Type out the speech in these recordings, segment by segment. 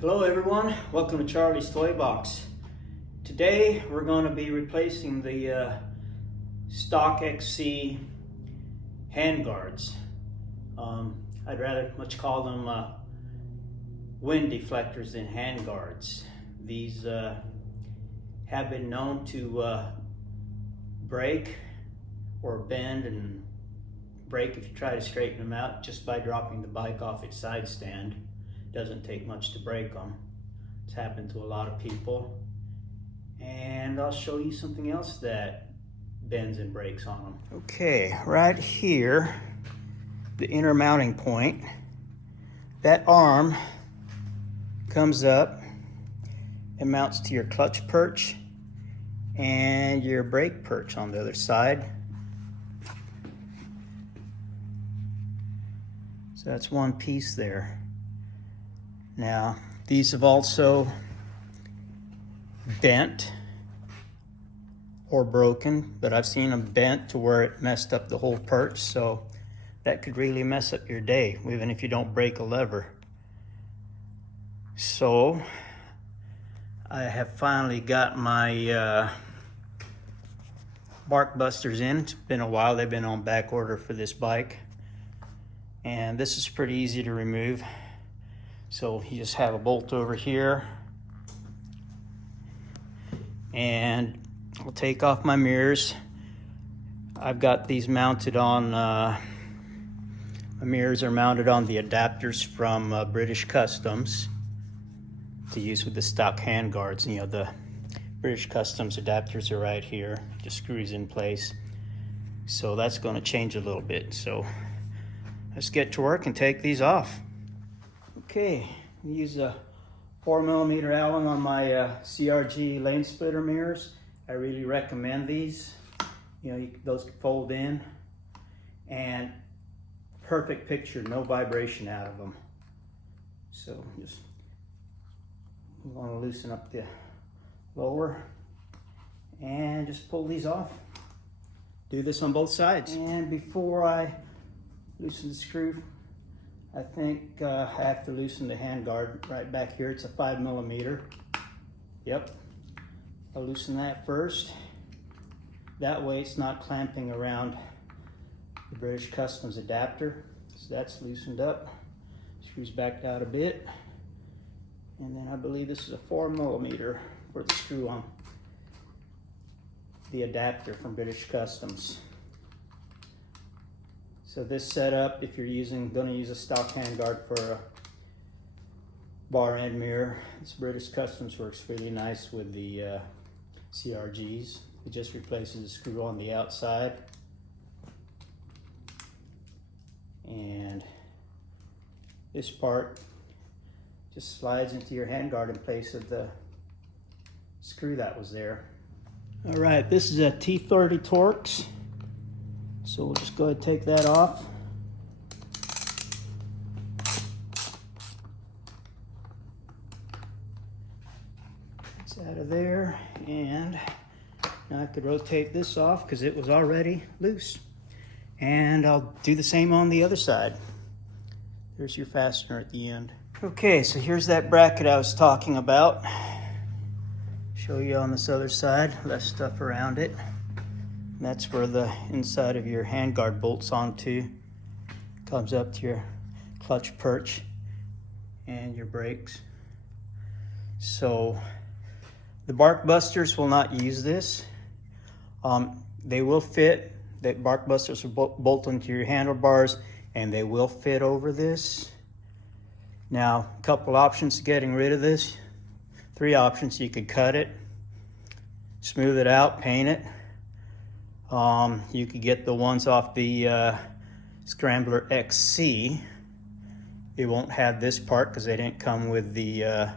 Hello everyone, welcome to Charlie's Toy Box. Today we're going to be replacing the stock XC handguards. I'd rather much call them wind deflectors than handguards. These have been known to break or bend and break if you try to straighten them out just by dropping the bike off its side stand. Doesn't take much to break them. It's happened to a lot of people. And I'll show you something else that bends and breaks on them. Okay, right here, the inner mounting point, that arm comes up and mounts to your clutch perch and your brake perch on the other side. So that's one piece there. Now, these have also bent or broken, but I've seen them bent to where it messed up the whole perch, so that could really mess up your day, even if you don't break a lever. So, I have finally got my Barkbusters in. It's been a while, they've been on back order for this bike. And this is pretty easy to remove. So you just have a bolt over here, and I'll take off my mirrors. I've got these mounted on, my mirrors are mounted on the adapters from British Customs to use with the stock handguards. You know, the British Customs adapters are right here, just screws in place. So that's going to change a little bit. So let's get to work and take these off. Okay, I use a 4mm Allen on my CRG lane splitter mirrors. I really recommend these. You know, those can fold in, and perfect picture, no vibration out of them. So just you want to loosen up the lower and just pull these off. Do this on both sides. And before I loosen the screw, I think I have to loosen the handguard right back here. It's a 5mm. Yep. I'll loosen that first. That way it's not clamping around the British Customs adapter. So that's loosened up. Screws backed out a bit. And then I believe this is a 4mm for the screw on the adapter from British Customs. So this setup, if you're going to use a stock handguard for a bar end mirror, this British Customs works really nice with the CRGs. It just replaces the screw on the outside. And this part just slides into your handguard in place of the screw that was there. All right, this is a T30 Torx. So we'll just go ahead and take that off. It's out of there, and now I could rotate this off because it was already loose. And I'll do the same on the other side. There's your fastener at the end. Okay, so here's that bracket I was talking about. Show you on this other side, less stuff around it. That's where the inside of your handguard bolts onto. Comes up to your clutch perch and your brakes. So the Barkbusters will not use this. They will fit. The Barkbusters will bolt into your handlebars, and they will fit over this. Now, a couple options to getting rid of this. 3 options. You could cut it, smooth it out, paint it. You could get the ones off the Scrambler XC. It won't have this part because they didn't come with the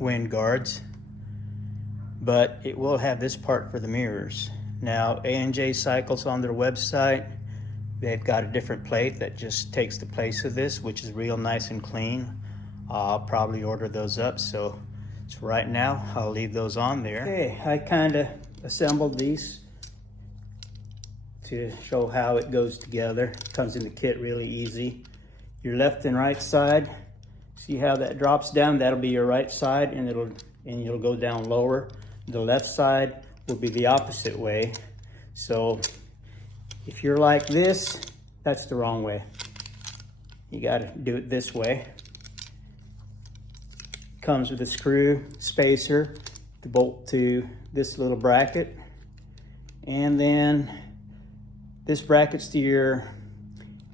wind guards, but it will have this part for the mirrors. Now, A&J Cycles on their website, they've got a different plate that just takes the place of this, which is real nice and clean. I'll probably order those up, so right now I'll leave those on there. Okay, I kind of assembled these to show how it goes together. It comes in the kit really easy. your left and right side. See how that drops down? That'll be your right side, and you'll go down lower. The left side will be the opposite way. So if you're like this, that's the wrong way. You got to do it this way. Comes with a screw spacer to bolt to this little bracket, and then this bracket's to your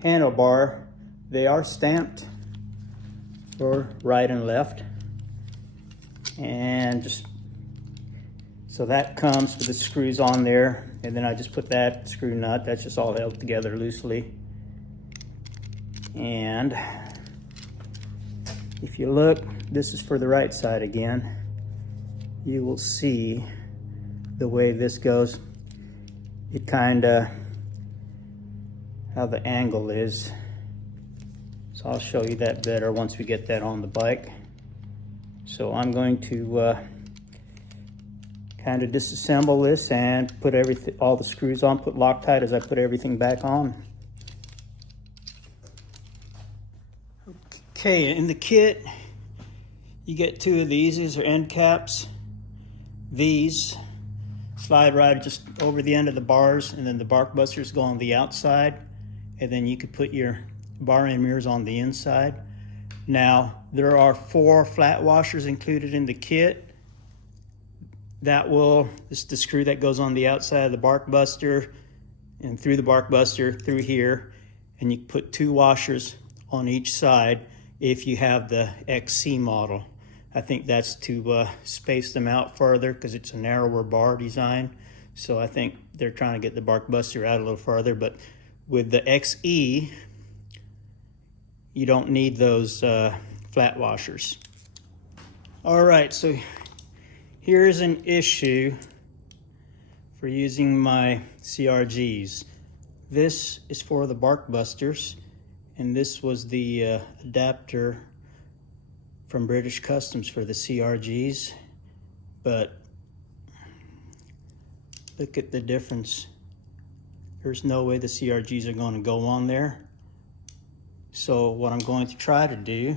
handlebar. They are stamped for right and left, and just so that comes with the screws on there, and then I just put that screw nut. That's just all held together loosely. And if you look, this is for the right side again. You will see the way this goes. It kinda, how the angle is. So I'll show you that better once we get that on the bike. So I'm going to kind of disassemble this and put all the screws on, put Loctite as I put everything back on. Okay, in the kit, you get two of these. These are end caps. These slide right just over the end of the bars, and then the Barkbusters go on the outside, and then you could put your bar end mirrors on the inside. Now, there are 4 flat washers included in the kit. This is the screw that goes on the outside of the Barkbuster and through the Barkbuster through here, and you put 2 washers on each side if you have the XC model. I think that's to space them out further because it's a narrower bar design. So I think they're trying to get the Barkbuster out a little further, but with the XE, you don't need those flat washers. All right, so here's an issue for using my CRGs. This is for the Barkbusters, and this was the adapter from British Customs for the CRGs, but look at the difference. There's no way the CRGs are going to go on there. So what I'm going to try to do,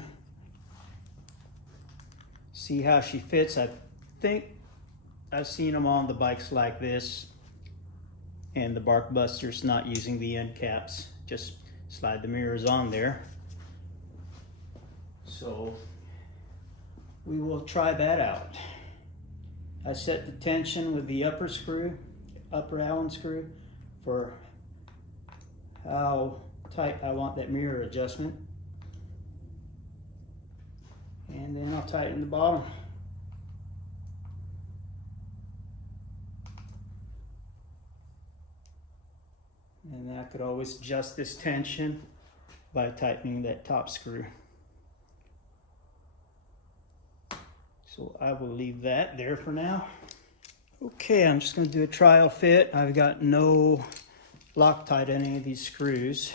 see how she fits. I think I've seen them on the bikes like this, and the Barkbusters not using the end caps, just slide the mirrors on there. So we will try that out. I set the tension with the upper Allen screw for how tight I want that mirror adjustment. And then I'll tighten the bottom. And I could always adjust this tension by tightening that top screw. So I will leave that there for now. Okay, I'm just going to do a trial fit. I've got no Loctite in any of these screws.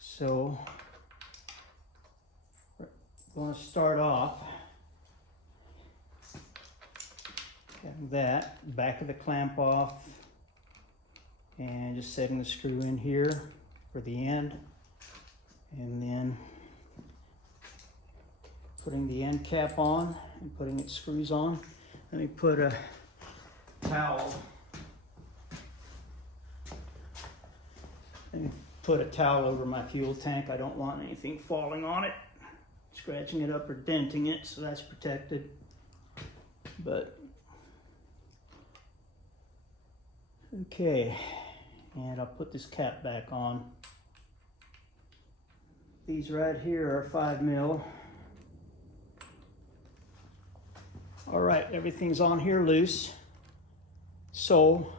So we're going to start off getting that back of the clamp off and just setting the screw in here for the end, and then putting the end cap on and putting its screws on. Let me put a towel. Let me put a towel over my fuel tank. I don't want anything falling on it, scratching it up or denting it, so that's protected. But okay, and I'll put this cap back on. These right here are 5 mil. All right, everything's on here loose. So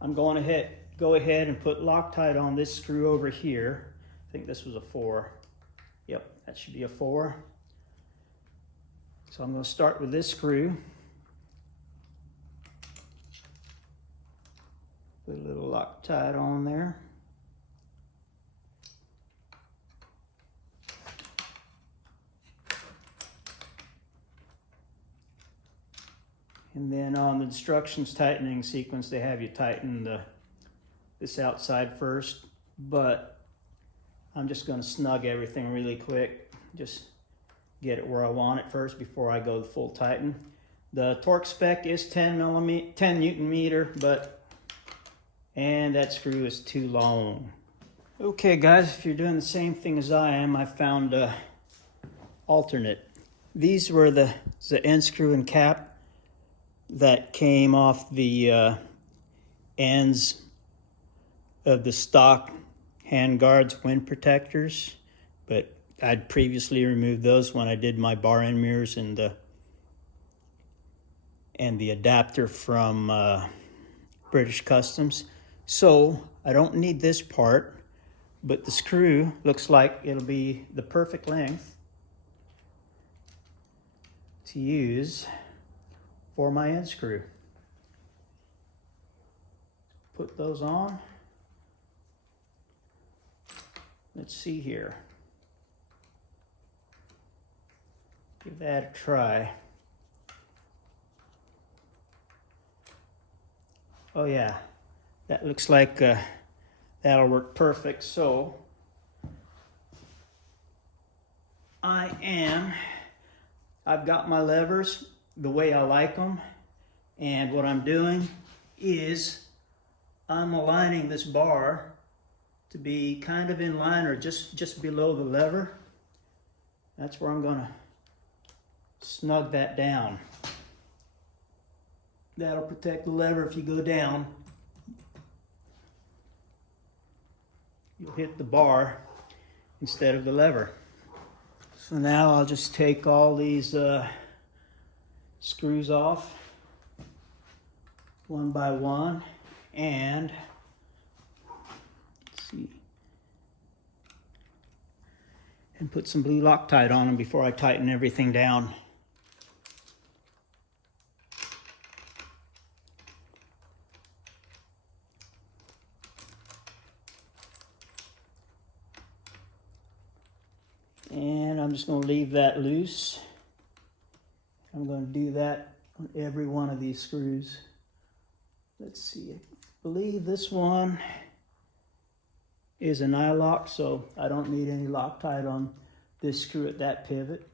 I'm going to go ahead and put Loctite on this screw over here. I think this was a 4. Yep, that should be a 4. So I'm going to start with this screw. Put a little Loctite on there. And then on the instructions tightening sequence, they have you tighten this outside first, but I'm just going to snug everything really quick. Just get it where I want it first before I go the full tighten. The Torx spec is 10 Newton meter, and that screw is too long. Okay guys, if you're doing the same thing as I am, I found a alternate. These were the end screw and cap that came off the ends of the stock handguards wind protectors, but I'd previously removed those when I did my bar end mirrors and the adapter from British Customs. So I don't need this part, but the screw looks like it'll be the perfect length to use for my end screw. Put those on. Let's see here. Give that a try. Oh yeah, that looks like that'll work perfect. So I've got my levers the way I like them, and what I'm doing is I'm aligning this bar to be kind of in line or just below the lever. That's where I'm gonna snug that down. That'll protect the lever if you go down. You'll hit the bar instead of the lever. So now I'll just take all these screws off one by one, and let's see, and put some blue Loctite on them before I tighten everything down. And I'm just going to leave that loose. I'm going to do that on every one of these screws. Let's see, I believe this one is an eye lock, so I don't need any Loctite on this screw at that pivot.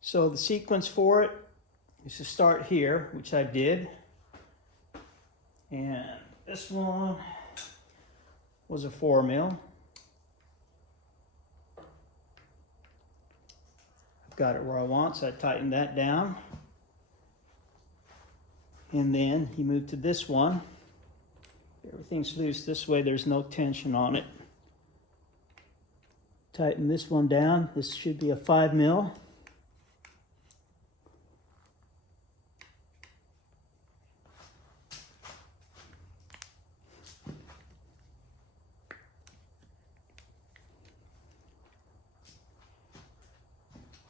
So the sequence for it is to start here, which I did. And this one was a 4mm. I've got it where I want, so I tightened that down. And then you move to this one. Everything's loose this way, there's no tension on it. Tighten this one down. This should be a 5mm.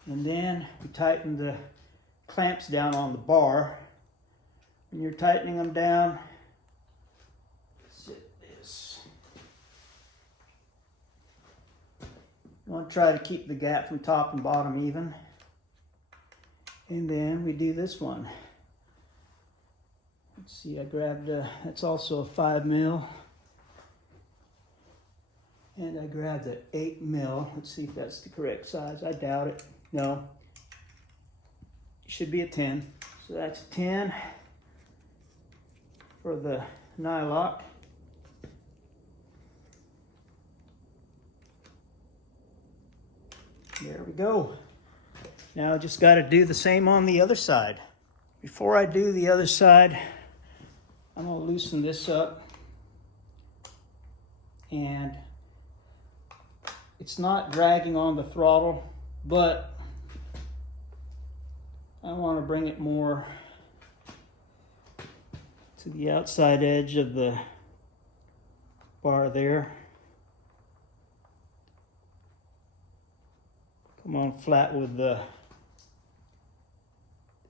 And then we tighten the clamps down on the bar. When you're tightening them down, sit this. You want to try to keep the gap from top and bottom even. And then we do this one. Let's see, I grabbed that's also a 5mm. And I grabbed an 8mm. Let's see if that's the correct size. I doubt it. No. It should be a 10. So that's 10 for the nylock. There we go. Now I just got to do the same on the other side. Before I do the other side, I'm going to loosen this up. And it's not dragging on the throttle, but I want to bring it more to the outside edge of the bar there. Come on flat with the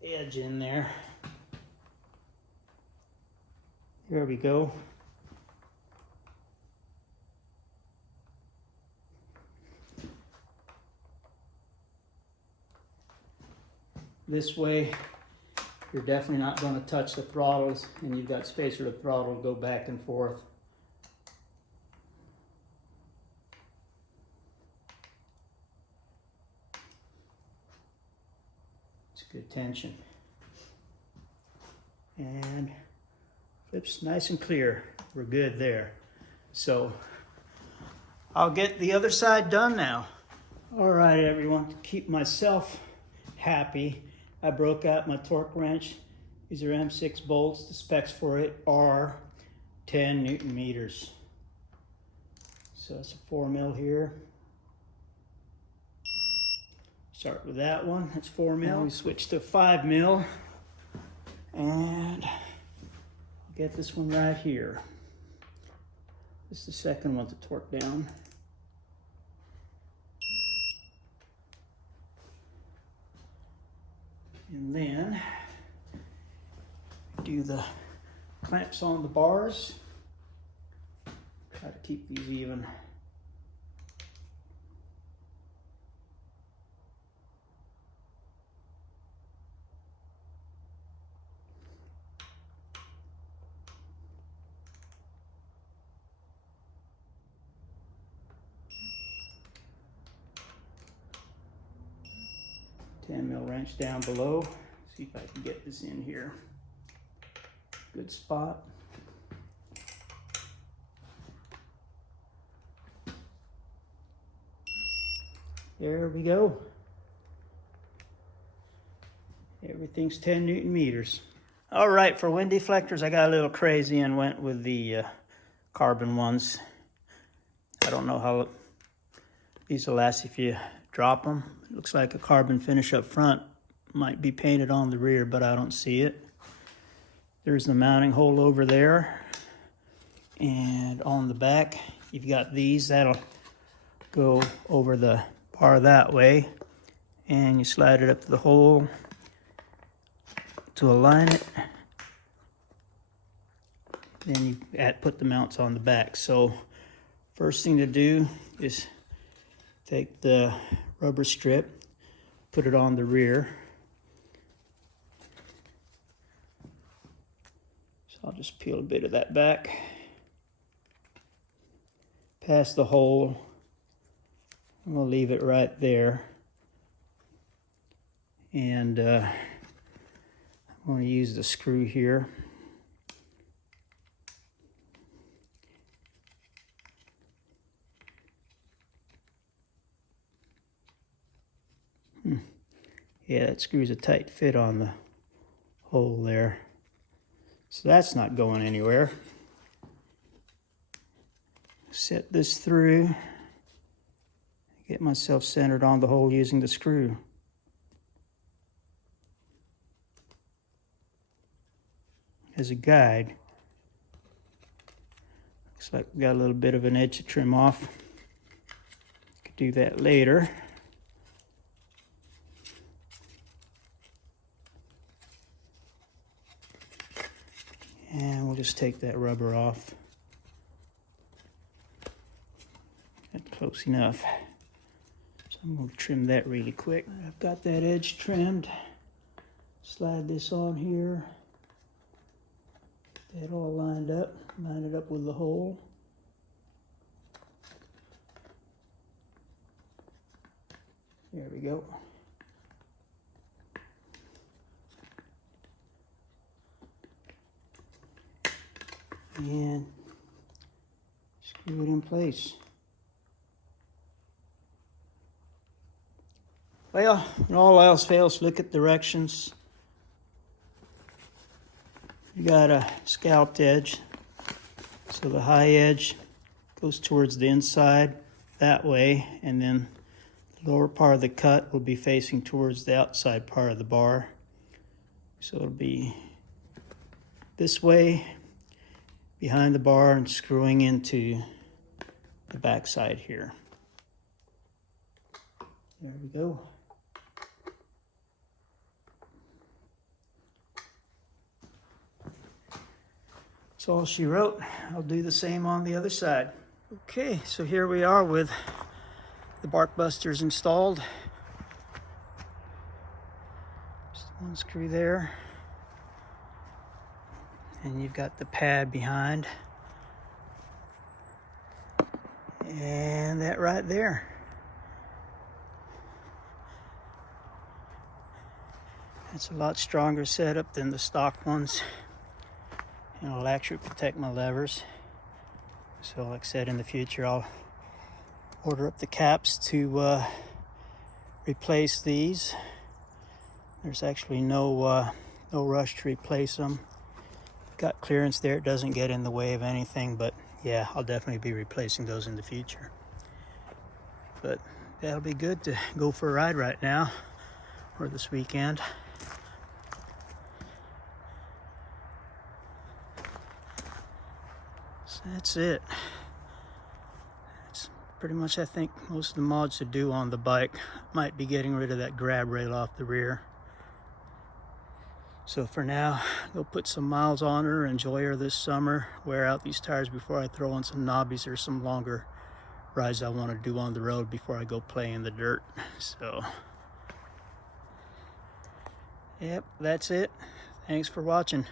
edge in there. There we go. This way, you're definitely not going to touch the throttles, and you've got space for the throttle to go back and forth. good tension. And flips nice and clear. We're good there. So I'll get the other side done now. All right, everyone, to keep myself happy, I broke out my torque wrench. These are M6 bolts. The specs for it are 10 Newton meters. So it's a 4 mil here. Start with that one, it's 4 mil. We switch to 5 mil. And I'll get this one right here. This is the second one to torque down. And then do the clamps on the bars. Try to keep these even. Mil wrench down below. See if I can get this in here. Good spot. There we go. Everything's 10 Newton meters. All right, for wind deflectors, I got a little crazy and went with the carbon ones. I don't know how these will last if you drop them. It looks like a carbon finish up front. Might be painted on the rear, but I don't see it. There's the mounting hole over there. And on the back, you've got these. That'll go over the bar that way. And you slide it up to the hole to align it. Then you put the mounts on the back. So first thing to do is take the rubber strip, put it on the rear. So I'll just peel a bit of that back. Past the hole. I'm gonna leave it right there. And I'm gonna use the screw here. Yeah, that screws a tight fit on the hole there. So that's not going anywhere. Set this through. Get myself centered on the hole using the screw. As a guide. Looks like we got a little bit of an edge to trim off. Could do that later. And we'll just take that rubber off. That's close enough. So I'm going to trim that really quick. I've got that edge trimmed. Slide this on here. Get that all lined up. Line it up with the hole. There we go. And screw it in place. Well, when all else fails, look at directions. You got a scalped edge, so the high edge goes towards the inside that way, and then the lower part of the cut will be facing towards the outside part of the bar. So it'll be this way, behind the bar, and screwing into the back side here. There we go. That's all she wrote. I'll do the same on the other side. Okay, so here we are with the Barkbusters installed. Just one screw there. And you've got the pad behind. And that right there. It's a lot stronger setup than the stock ones, and it'll actually protect my levers. So like I said, in the future I'll order up the caps to replace these. There's actually no rush to replace them. Got clearance there, it doesn't get in the way of anything, but yeah, I'll definitely be replacing those in the future. But that'll be good to go for a ride right now or this weekend. So that's it. It's pretty much, I think, most of the mods to do on the bike. Might be getting rid of that grab rail off the rear. So for now, go put some miles on her, enjoy her this summer, wear out these tires before I throw in some knobbies or some longer rides I want to do on the road before I go play in the dirt. So, yep, that's it. Thanks for watching.